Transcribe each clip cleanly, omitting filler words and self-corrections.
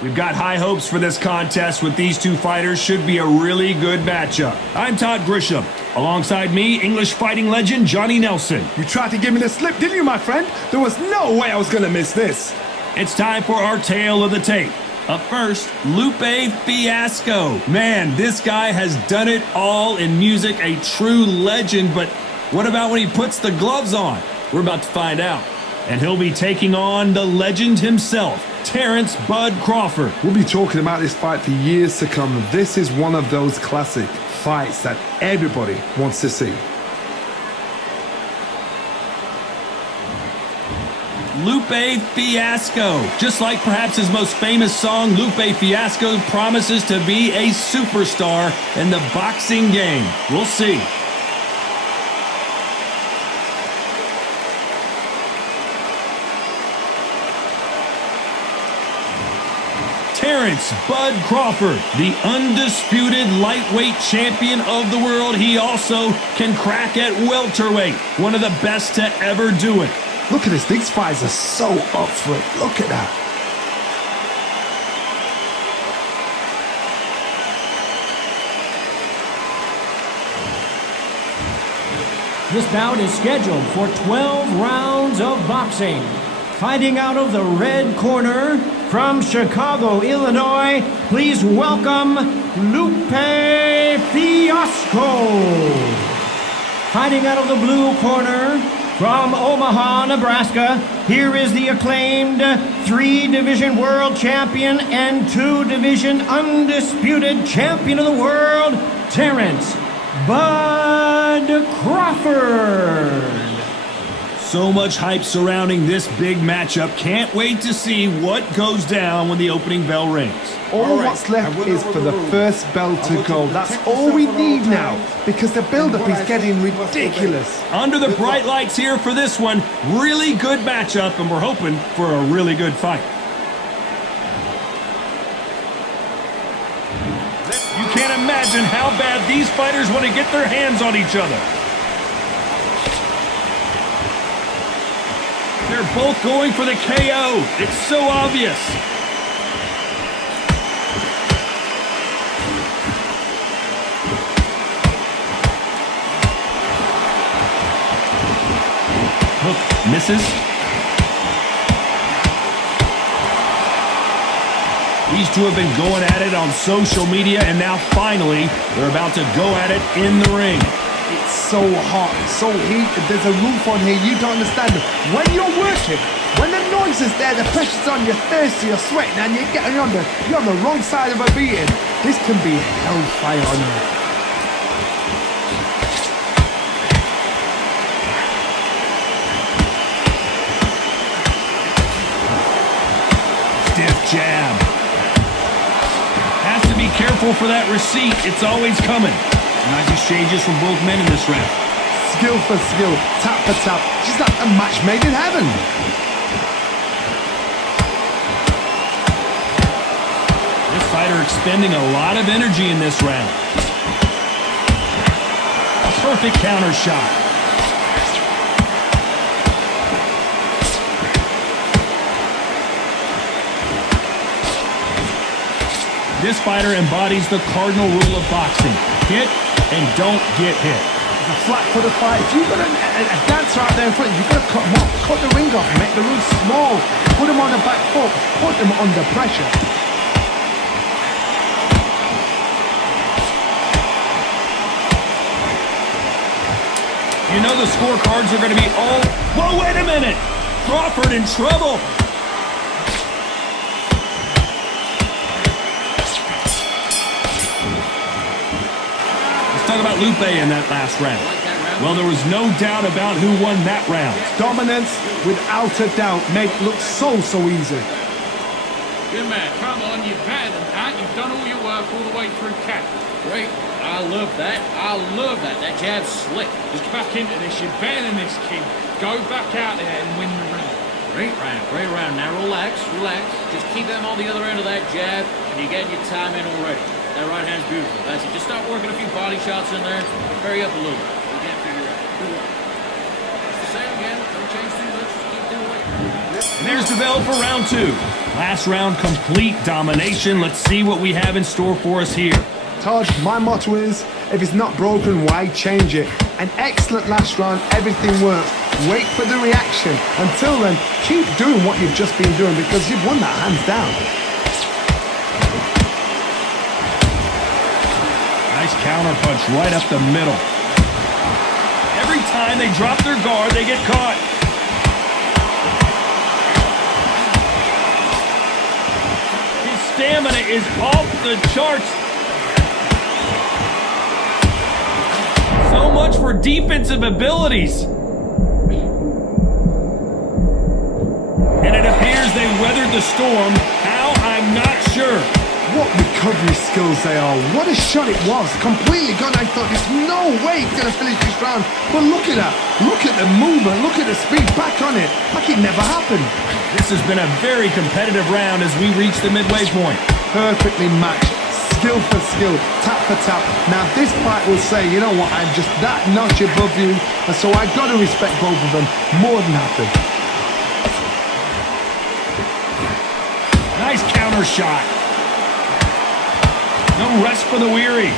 We've got high hopes for this contest with these two fighters. Should be a really good matchup. I'm Todd Grisham. Alongside me, English fighting legend Johnny Nelson. You tried to give me the slip, didn't you, my friend? There was no way I was going to miss this. It's time for our tale of the tape. Up first, Lupe Fiasco. Man, this guy has done it all in music, a true legend, but what about when he puts the gloves on? We're about to find out. And he'll be taking on the legend himself, Terrence Bud Crawford. We'll be talking about this fight for years to come. This is one of those classic fights that everybody wants to see. Lupe Fiasco. Just like perhaps his most famous song, Lupe Fiasco promises to be a superstar in the boxing game. We'll see. Terrence Bud Crawford, the undisputed lightweight champion of the world. He also can crack at welterweight, one of the best to ever do it. Look at this, these fighters are so up for it. Look at that. This bout is scheduled for 12 rounds of boxing. Fighting out of the red corner, from Chicago, Illinois, please welcome Lupe Fiasco. Fighting out of the blue corner, from Omaha, Nebraska, here is the acclaimed 3-division world champion and 2-division undisputed champion of the world, Terrence Bud Crawford. So much hype surrounding this big matchup. Can't wait to see what goes down when the opening bell rings. All what's left is for the first bell to go. That's all we need now, because the build-up is getting ridiculous. Under the bright lights here for this one, really good matchup, and we're hoping for a really good fight. You can't imagine how bad these fighters want to get their hands on each other. They're both going for the KO. It's so obvious. Hook misses. These two have been going at it on social media, and now finally they're about to go at it in the ring. It's so hot, so heated, there's a roof on here, you don't understand. When you're working, when the noise is there, the pressure's on, you're thirsty, you're sweating, and you're on the wrong side of a beating. This can be hellfire on you. Stiff jab. Has to be careful for that receipt, it's always coming. Nice exchanges from both men in this round. Skill for skill, tap for tap, just like a match made in heaven. This fighter expending a lot of energy in this round. A perfect counter shot. This fighter embodies the cardinal rule of boxing. Hit and don't get hit. It's a flat-footed fight. If you've got a dancer out there in front, you've got to cut him off, cut the ring off, make the ring small, put him on the back foot, put him under pressure. You know the scorecards are going to be all... Whoa, wait a minute! Crawford in trouble! Talk about Lupe in that last round. Well, there was no doubt about who won that round. Dominance, without a doubt, made it look so easy. Good man, come on, you're better than that. You've done all your work all the way through cap. Great, I love that. I love that. That jab's slick. Just back into this. You're better than this, kid. Go back out there and win the round. Great round. Now relax. Just keep them on the other end of that jab, and you're getting your time in already. That right hand's beautiful. That's it. Just start working a few body shots in there. Hurry up a little. You can't figure it out. It's the same again. Don't change too much. Just keep doing it. there's the bell for round 2. Last round, complete domination. Let's see what we have in store for us here. Todd, my motto is, if it's not broken, why change it? An excellent last round, everything works. Wait for the reaction. Until then, keep doing what you've just been doing because you've won that hands down. Nice counter punch right up the middle. Every time they drop their guard, they get caught. His stamina is off the charts. So much for defensive abilities. And it appears they weathered the storm. How? I'm not sure. What recovery skills they are. What a shot it was. Completely gone. I thought there's no way he's going to finish this round. But look at that. Look at the movement. Look at the speed back on it. Like it never happened. This has been a very competitive round as we reach the midway point. Perfectly matched. Skill for skill. Tap for tap. Now this fight will say, you know what, I'm just that notch above you. And so I've got to respect both of them more than happy. Nice counter shot. No rest for the weary.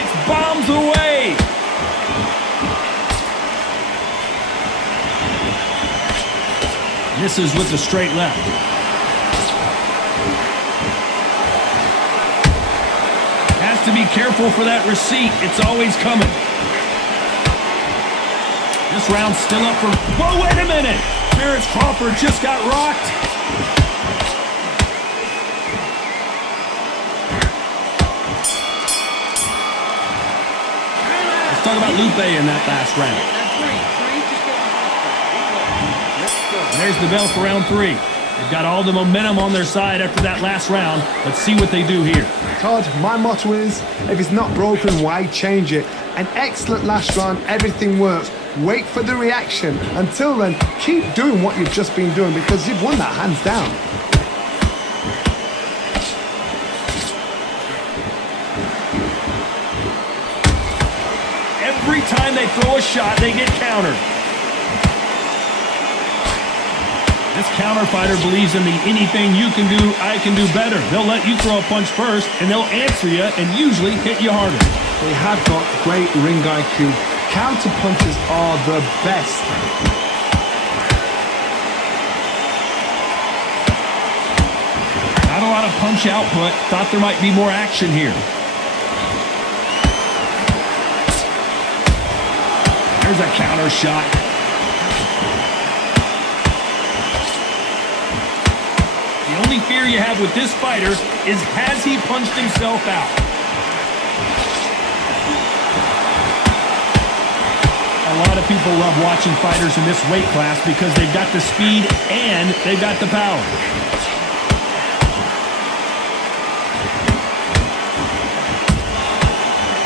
It's bombs away. Misses with the straight left. Has to be careful for that receipt. It's always coming. This round's still up for... Whoa, wait a minute! Terrence Crawford just got rocked. Let's talk about Lupe in that last round. And there's the bell for round 3. They've got all the momentum on their side after that last round. Let's see what they do here. Todd, my motto is, if it's not broken, why change it? An excellent last round, everything works. Wait for the reaction. Until then, keep doing what you've just been doing because you've won that hands down. Every time they throw a shot, they get countered. This counter fighter believes in the anything you can do, I can do better. They'll let you throw a punch first, and they'll answer you and usually hit you harder. They have got great ring IQ. Counter punches are the best. Not a lot of punch output. Thought there might be more action here. There's a counter shot. The only fear you have with this fighter is has he punched himself out? A lot of people love watching fighters in this weight class because they've got the speed and they've got the power.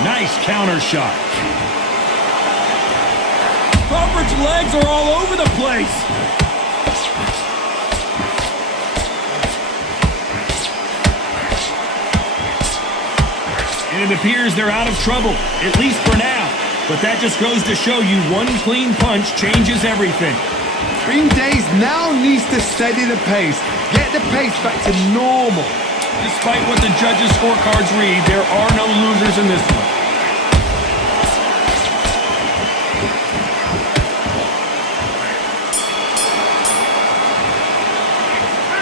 Nice counter shot. Crawford's legs are all over the place. And it appears they're out of trouble, at least for now. But that just goes to show you one clean punch changes everything. 3 days now needs to steady the pace. Get the pace back to normal. Despite what the judges' scorecards read, there are no losers in this one.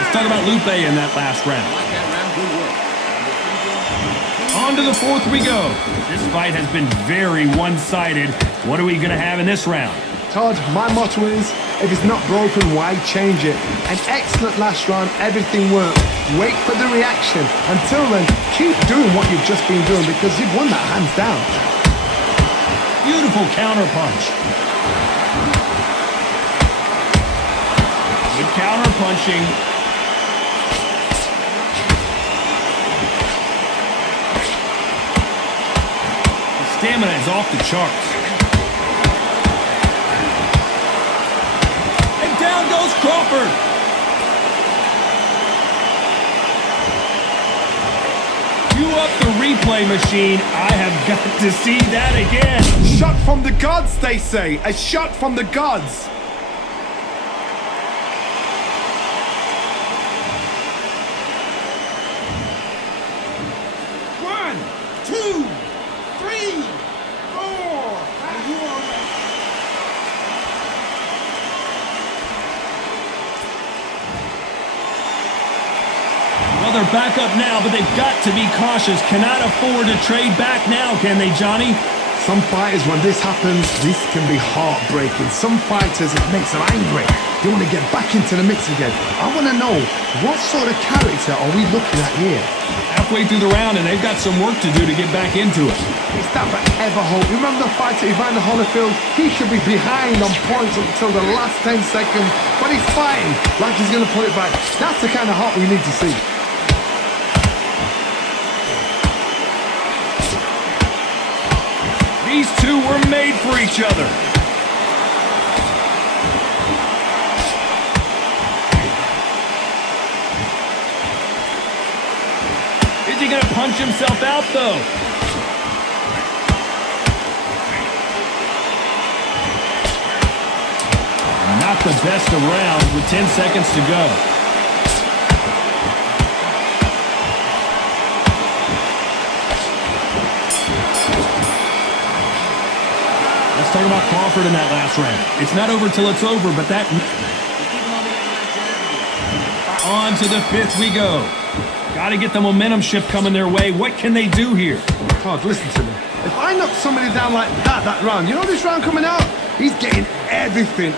Let's talk about Lupe in that last round. On to the 4th we go. This fight has been very one-sided. What are we going to have in this round? Todd, my motto is, if it's not broken, why change it? An excellent last round, everything works. Wait for the reaction. Until then, keep doing what you've just been doing because you've won that hands down. Beautiful counter punch. Good counter punching. Stamina is off the charts. And down goes Crawford. Cue up the replay machine. I have got to see that again. Shot from the gods, they say. A shot from the gods. One, two, three, four. Are you all right? Well, they're back up now, but they've got to be cautious. Cannot afford to trade back now, can they, Johnny? Some fighters, when this happens, this can be heartbreaking. Some fighters, it makes them angry. They want to get back into the mix again. I want to know, what sort of character are we looking at here? Halfway through the round, and they've got some work to do to get back into it. It's that forever hope. Remember the fighter Evander Holyfield? He should be behind on points until the last 10 seconds, but he's fighting like he's going to put it back. That's the kind of heart we need to see. These two were made for each other. Is he going to punch himself out, though? Not the best of rounds with 10 seconds to go. Let's talk about Crawford in that last round. It's not over till it's over, but that... On to the fifth we go. Got to get the momentum shift coming their way. What can they do here? God, listen to me. If I knock somebody down like that round, you know this round coming out? He's getting everything,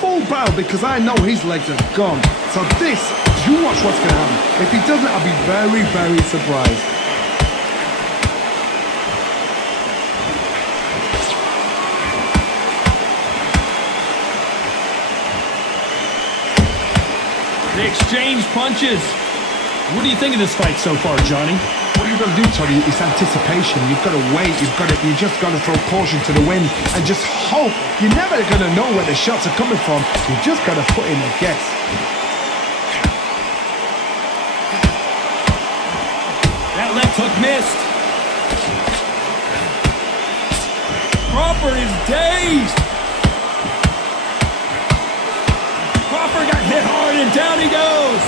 full barrel, because I know his legs are gone. So this, you watch what's going to happen. If he doesn't, I'll be very, very surprised. They exchange punches. What do you think of this fight so far, Johnny? What you've got to do, Tony, is anticipation. You've got to wait. You just got to throw caution to the wind and just hope. You're never going to know where the shots are coming from. You just got to put in a guess. That left hook missed. Crawford is dazed. Crawford got hit hard and down he goes.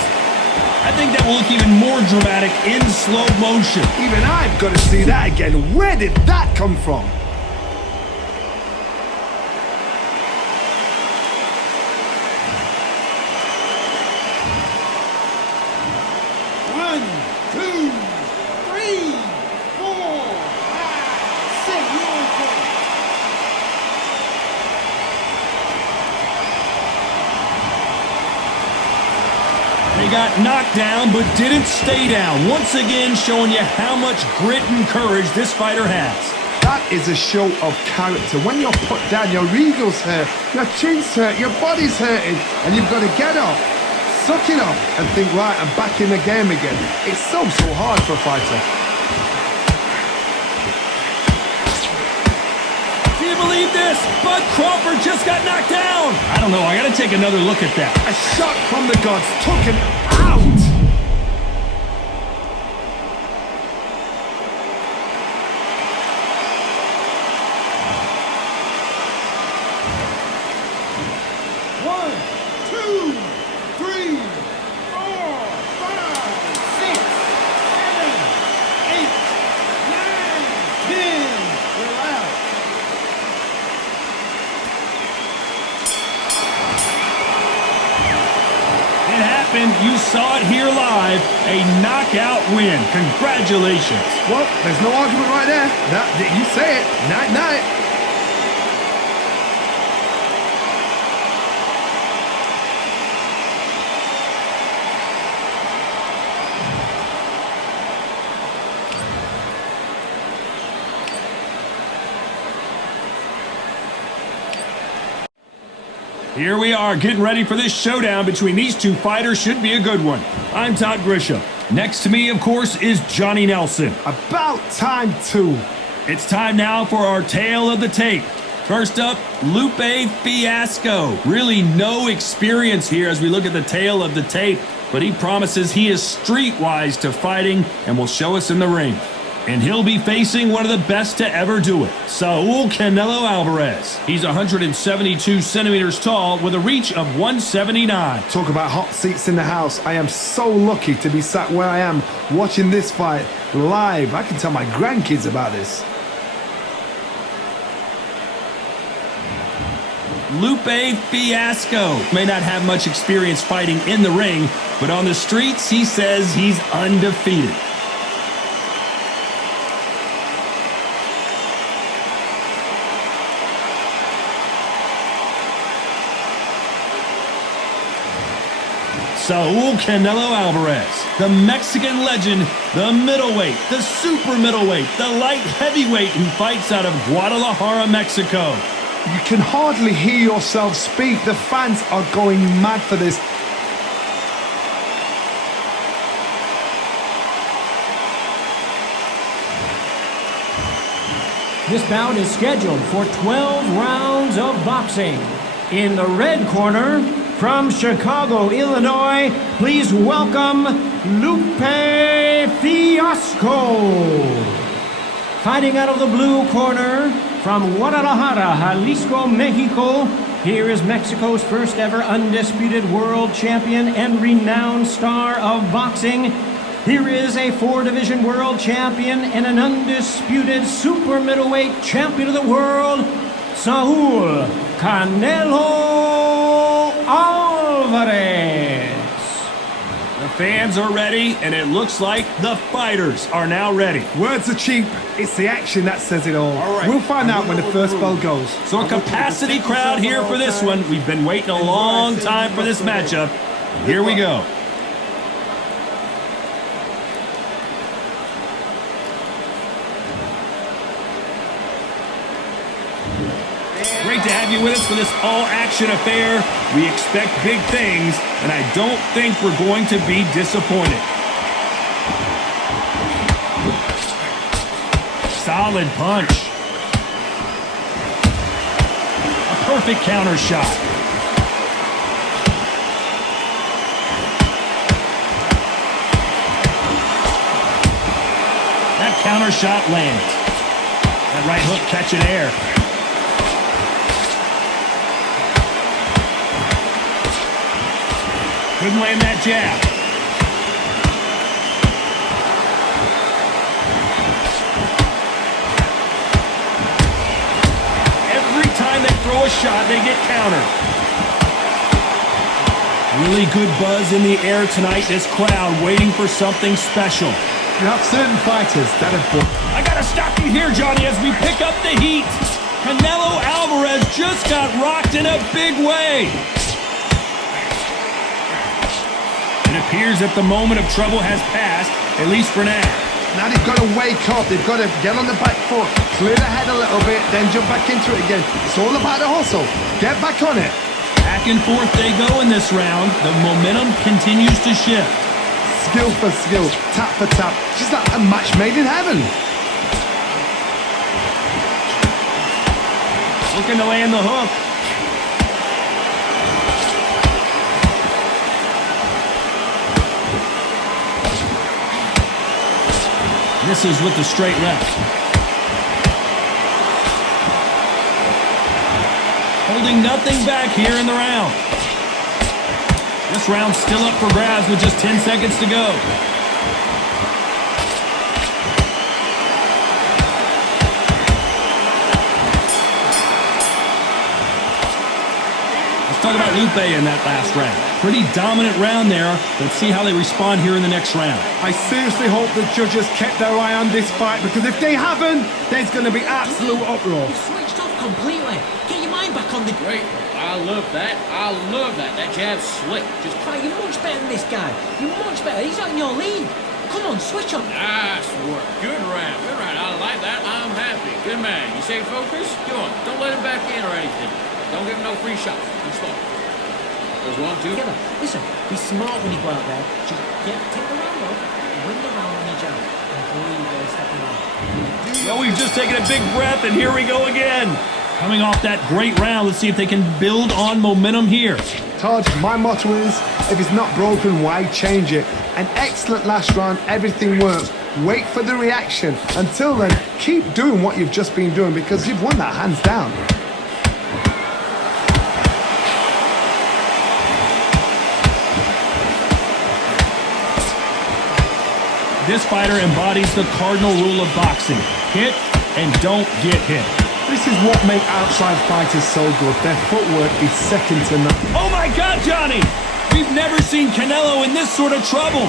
I think that will look even more dramatic in slow motion. Even I've got to see that again. Where did that come from? One, two, three, four, five, six. You're on point. They got knocked down, but didn't stay down. Once again, showing you how much grit and courage this fighter has. That is a show of character. When you're put down, your ego's hurt, your chin's hurt, your body's hurting, and you've got to get up, suck it up, and think, right, I'm back in the game again. It's so hard for a fighter. Do you believe this? Bud Crawford just got knocked down. I don't know. I got to take another look at that. A shot from the gods took him out. One, two, three, four, five, six, seven, eight, nine, 10. We're out. It happened. You saw it here live. A knockout win. Congratulations. Well, there's no argument right there. You say it. Night-night. Here we are, getting ready for this showdown between these two fighters. Should be a good one. I'm Todd Grisham. Next to me, of course, is Johnny Nelson. About time, too. It's time now for our tale of the tape. First up, Lupe Fiasco. Really no experience here as we look at the tale of the tape. but he promises he is streetwise to fighting and will show us in the ring. And he'll be facing one of the best to ever do it, Saul Canelo Alvarez. He's 172 centimeters tall with a reach of 179. Talk about hot seats in the house. I am so lucky to be sat where I am watching this fight live. I can tell my grandkids about this. Lupe Fiasco may not have much experience fighting in the ring, but on the streets he says he's undefeated. Saul Canelo Alvarez, the Mexican legend, the middleweight, the super middleweight, the light heavyweight who fights out of Guadalajara, Mexico. You can hardly hear yourself speak. The fans are going mad for this. This bout is scheduled for 12 rounds of boxing. In the red corner, from Chicago, Illinois, please welcome Lupe Fiasco. Fighting out of the blue corner, from Guadalajara, Jalisco, Mexico, here is Mexico's first ever undisputed world champion and renowned star of boxing. Here is a 4-division world champion and an undisputed super middleweight champion of the world, Saul Canelo Alvarez. The fans are ready, and it looks like the fighters are now ready. Words are cheap. It's the action that says it all. We'll find out when the first bell goes. So a capacity crowd here for this one. We've been waiting a long time for this matchup. Here we go. Great to have you with us for this all-action affair. We expect big things, and I don't think we're going to be disappointed. Solid punch. A perfect counter shot. That counter shot lands. That right hook catching air. Couldn't land that jab. Every time they throw a shot, they get countered. Really good buzz in the air tonight. This crowd waiting for something special. You have certain fighters that have... I gotta stop you here, Johnny, as we pick up the heat. Canelo Alvarez just got rocked in a big way. It appears that the moment of trouble has passed, at least for now. Now they've got to wake up. They've got to get on the back foot, clear the head a little bit, then jump back into it again. It's all about the hustle. Get back on it. Back and forth they go in this round. The momentum continues to shift. Skill for skill, tap for tap. Just like a match made in heaven. Looking to land the hook. Misses with the straight left. Holding nothing back here in the round. This round's still up for grabs with just 10 seconds to go. Let's talk about Lupe in that last round. Pretty dominant round there. Let's see how they respond here in the next round. I seriously hope the judges kept their eye on this fight, because if they haven't, there's going to be absolute uproar. You switched off completely. Get your mind back on the... Great. I love that. I love that. That jab's slick. Just Right, you're much better than this guy. You're much better. He's not in your league. Come on, switch on. nice work. Good round. Good round. I like that. I'm happy. Good man. You say focus? Go on. Don't let him back in or anything. Don't give him no free shots. Be smart. There's 1, 2. Together. Listen, be smart when you go out there. Just take the round off, win the round on your jab, and breathe while stepping on. Well, we've just taken a big breath, and here we go again. Coming off that great round, let's see if they can build on momentum here. Todd, my motto is, if it's not broken, why change it? An excellent last round, everything works. Wait for the reaction. Until then, keep doing what you've just been doing because you've won that hands down. This fighter embodies the cardinal rule of boxing. Hit and don't get hit. This is what makes outside fighters so good. Their footwork is second to none. Oh my God, Johnny! We've never seen Canelo in this sort of trouble.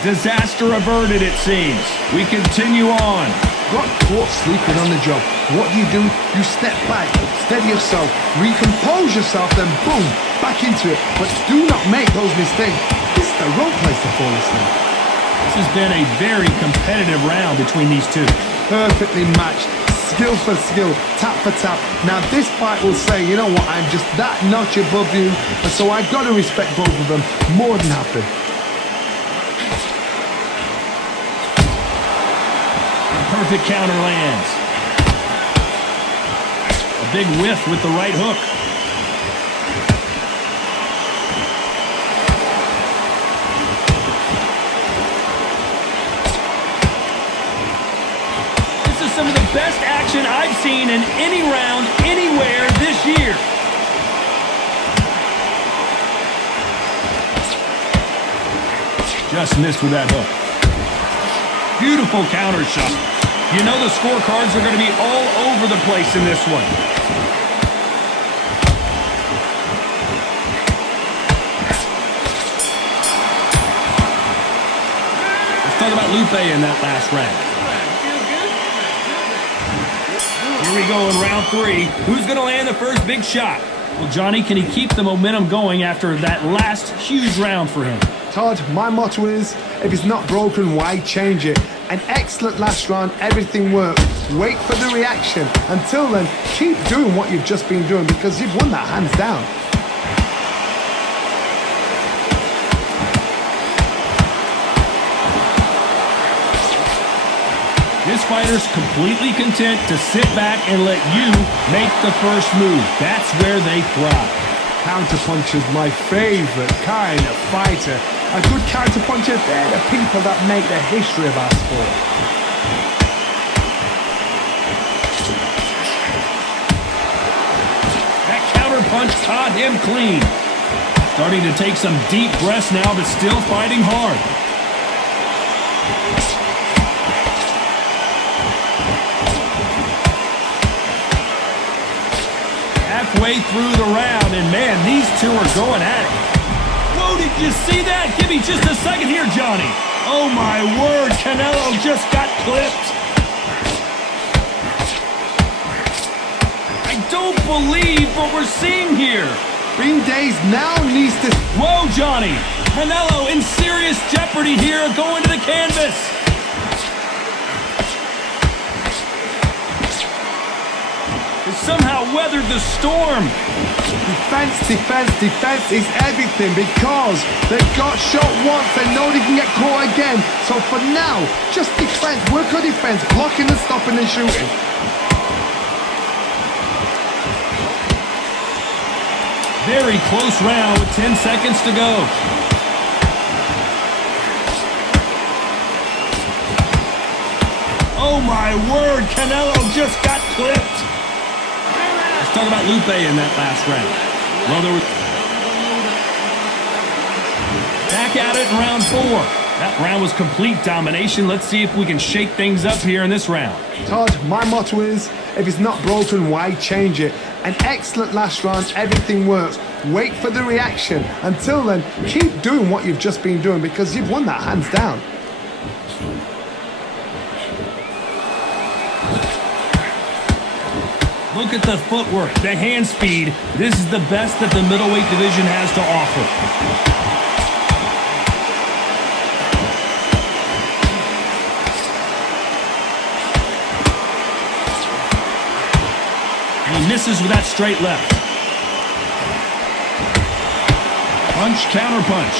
Disaster averted, it seems. We continue on. Got caught sleeping on the job. What do? You step back, steady yourself, recompose yourself, then boom, back into it. But do not make those mistakes. This is the wrong place to fall asleep. This has been a very competitive round between these two. Perfectly matched, skill for skill, tap for tap. Now this fight will say, you know what, I'm just that notch above you, and so I got to respect both of them more than happy. Perfect counter lands. A big whiff with the right hook. This is some of the best action I've seen in any round, anywhere this year. Just missed with that hook. Beautiful counter shot. You know the scorecards are going to be all over the place in this one. Let's talk about Lupe in that last round. Here we go in round 3. Who's going to land the first big shot? Well, Johnny, can he keep the momentum going after that last huge round for him? Todd, my motto is, if it's not broken, why change it? An excellent last round, everything works. Wait for the reaction. Until then, keep doing what you've just been doing because you've won that hands down. This fighter's completely content to sit back and let you make the first move. That's where they thrive. Counterpuncher's my favorite kind of fighter. A good counterpuncher, they're the people that make the history of our sport. That counterpunch caught him clean. Starting to take some deep breaths now, but still fighting hard. Halfway through the round, and man, these two are going at it. Whoa, did you see that? Give me just a second here, Johnny. Oh my word, Canelo just got clipped. I don't believe what we're seeing here. Green Days now needs to... Whoa, Johnny. Canelo in serious jeopardy here, going to the canvas. Somehow weathered the storm. Defense, defense, defense is everything because they've got shot once, they know they can get caught again. So for now, just defense, work on defense, blocking and stopping and shooting. Very close round with 10 seconds to go. Oh my word, Canelo just got clipped. Let's talk about Lupe in that last round. Well, there was... Back at it in round 4. That round was complete domination. Let's see if we can shake things up here in this round. Todd, my motto is, if it's not broken, why change it? An excellent last round, everything works. Wait for the reaction. Until then, keep doing what you've just been doing because you've won that hands down. Look at the footwork, the hand speed. This is the best that the middleweight division has to offer. He misses with that straight left. Punch, counter punch.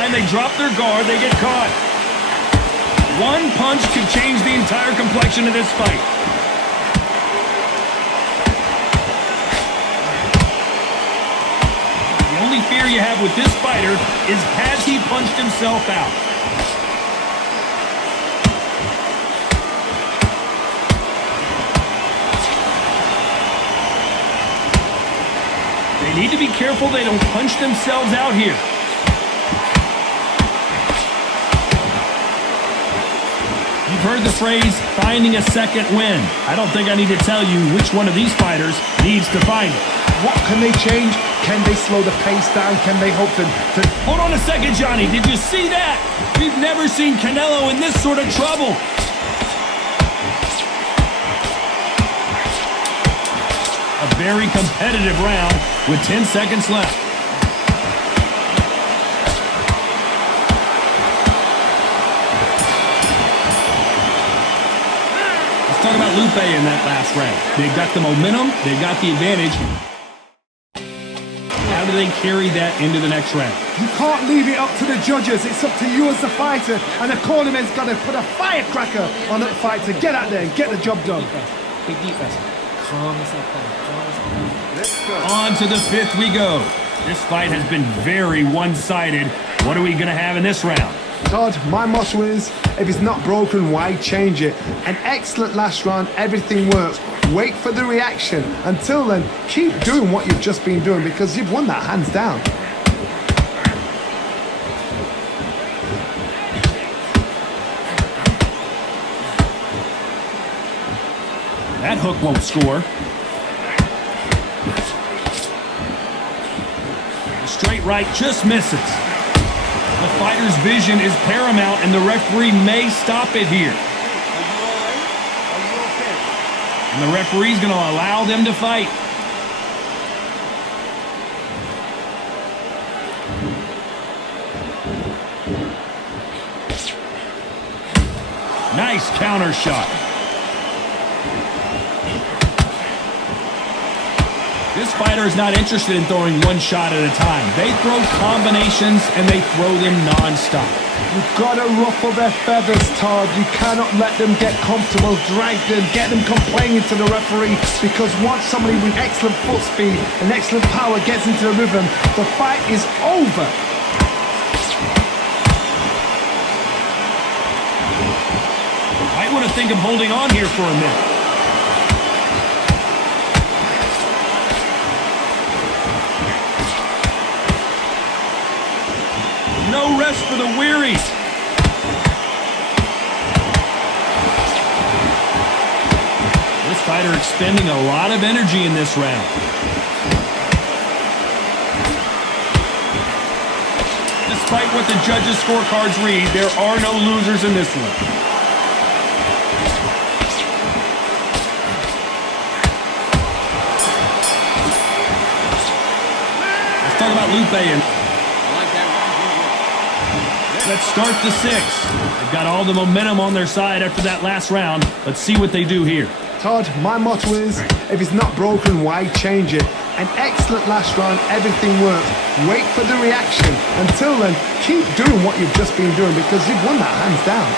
time they drop their guard, they get caught. One punch could change the entire complexion of this fight. The only fear you have with this fighter is, has he punched himself out? They need to be careful they don't punch themselves out here. You've heard the phrase, finding a second win. I don't think I need to tell you which one of these fighters needs to find it. What can they change? Can they slow the pace down? Can they hope to... Hold on a second, Johnny. Did you see that? We've never seen Canelo in this sort of trouble. A very competitive round with 10 seconds left. Let's talk about Lupe in that last round. They've got the momentum. They've got the advantage. How do they carry that into the next round? You can't leave it up to the judges. It's up to you as the fighter. And the cornerman's got to put a firecracker on that fight to get out there and get the job done. Big defense. Calm yourself down. Calm yourself down. Let's go. On to the fifth we go. This fight has been very one-sided. What are we going to have in this round? Todd, my motto is, if it's not broken, why change it? An excellent last round, everything works. Wait for the reaction. Until then, keep doing what you've just been doing because you've won that hands down. That hook won't score. The straight right just misses. The fighter's vision is paramount, and the referee may stop it here. And the referee's going to allow them to fight. Nice counter shot. This fighter is not interested in throwing one shot at a time. They throw combinations and they throw them non-stop. You've got to ruffle their feathers, Todd. You cannot let them get comfortable, drag them, get them complaining to the referee, because once somebody with excellent foot speed and excellent power gets into the rhythm, the fight is over. Might want to think of holding on here for a minute. No rest for the weary. This fighter expending a lot of energy in this round. Despite what the judges' scorecards read, there are no losers in this one. Let's talk about Lupe and let's start the sixth. They've got all the momentum on their side after that last round. Let's see what they do here. Todd, my motto is, if it's not broken, why change it? An excellent last round, everything works. Wait for the reaction. Until then, keep doing what you've just been doing because you've won that hands down.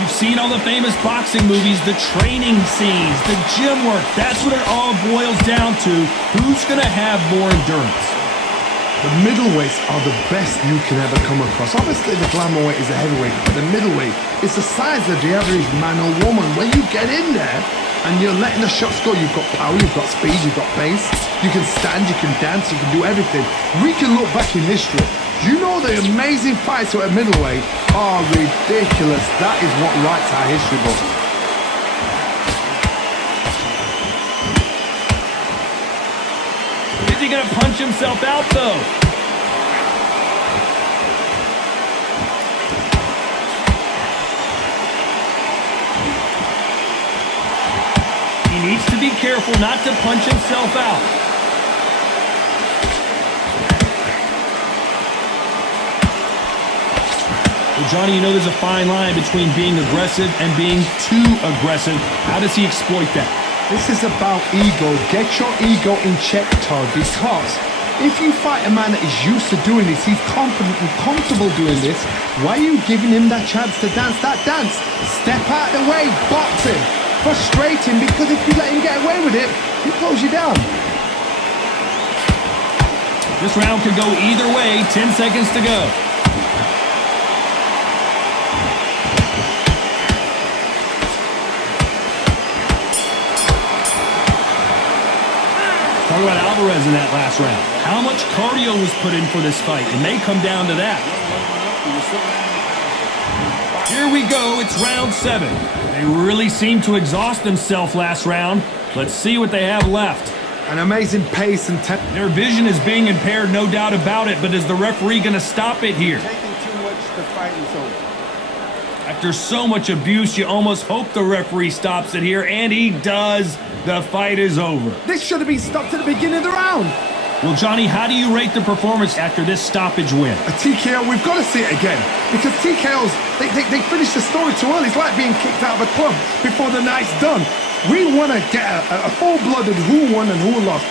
You've seen all the famous boxing movies, the training scenes, the gym work. That's what it all boils down to. Who's going to have more endurance? The middleweights are the best you can ever come across. Obviously, the glamour weight is the heavyweight, but the middleweight is the size of the average man or woman. When you get in there and you're letting the shots go, you've got power, you've got speed, you've got pace. You can stand, you can dance, you can do everything. We can look back in history. You know the amazing fights at middleweight are ridiculous. That is what writes our history book. Is he going to punch himself out, though? He needs to be careful not to punch himself out. Well, Johnny, you know there's a fine line between being aggressive and being too aggressive. How does he exploit that? This is about ego. Get your ego in check, Todd, because if you fight a man that is used to doing this, he's confident and comfortable doing this, why are you giving him that chance to dance that dance? Step out of the way, box him, frustrate him, because if you let him get away with it, he close you down. This round could go either way. 10 seconds to go. Talk about Alvarez in that last round. How much cardio was put in for this fight? It may come down to that. Here we go. It's round 7. They really seemed to exhaust themselves last round. Let's see what they have left. An amazing pace and tempo. Their vision is being impaired, no doubt about it, but is the referee going to stop it here? Taking too much, the fight is over. After so much abuse, you almost hope the referee stops it here, and he does. The fight is over. This should have been stopped at the beginning of the round. Well, Johnny, how do you rate the performance after this stoppage win? A TKO, we've got to see it again. Because TKOs, they finish the story too early. It's like being kicked out of a club before the night's done. We want to get a full-blooded who won and who lost.